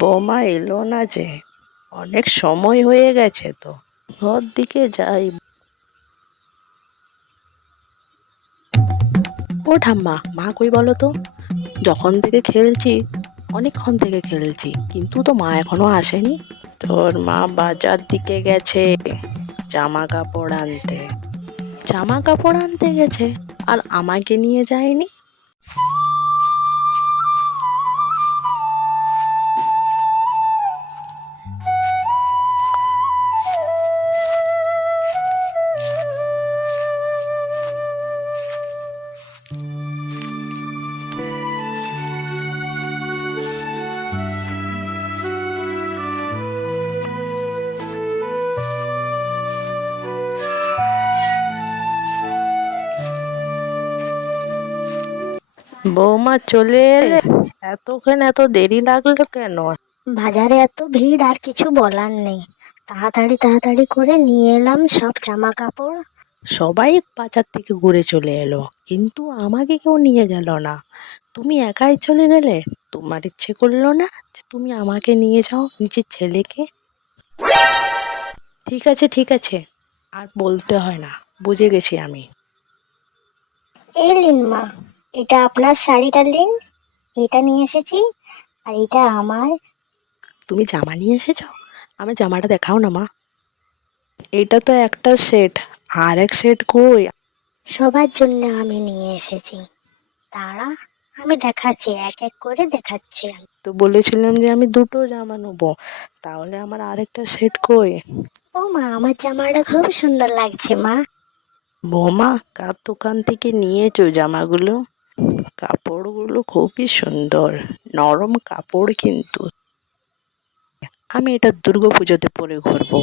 বৌমা এলো না যে, অনেক সময় হয়ে গেছে তো। ঘর দিকে যাই। ও ঠাম্মা, মা কই বলো তো? যখন থেকে খেলছি, অনেকক্ষণ থেকে খেলছি, কিন্তু তো মা এখনো আসেনি। তোর মা বাজার দিকে গেছে জামা কাপড় আনতে। জামা কাপড় আনতে গেছে আর আমাকে নিয়ে যায়নি। বৌমা চলে এলে? এতক্ষণ এত দেরি লাগলো কেন? বাজারে এত ভিড় আর কিছু বলার নেই। তাড়াতাড়ি তাড়াতাড়ি করে নিয়ে এলাম সব জামা কাপড়। সবাই বাজার থেকে ঘুরে চলে এলো, কিন্তু আমাকে কেউ নিয়ে গেল না। তুমি একাই চলে গেলে? তোমার ইচ্ছে করলো না যে তুমি আমাকে নিয়ে যাও, নিজের ছেলেকে? ঠিক আছে ঠিক আছে, আর বলতে হয় না, বুঝে গেছি আমি। এই নিন মা, এটা আপনার শাড়িটা নিন। এটা নিয়ে এসেছি, আর এটা আমার। তুমি জামা নিয়ে এসেছো? আমি জামাটা দেখাও না মা। এটা তো একটা সেট, আর এক সেট কই? সবার জন্য আমি নিয়ে এসেছি। তারা, আমি দেখাচ্ছি, এক এক করে দেখাচ্ছি আমি। তো বলেছিলাম যে আমি দুটো জামা নেবো, তাহলে আমার আরেকটা সেট কই? ও মা, আমার জামাটা খুব সুন্দর লাগছে মা। বৌমা, কার দোকান থেকে নিয়েছো জামাগুলো? কাপড়গুলো খুবই সুন্দর, নরম কাপড় কিন্তু। আমি এটা দুর্গাপুজোতে পরে ঘুরবো।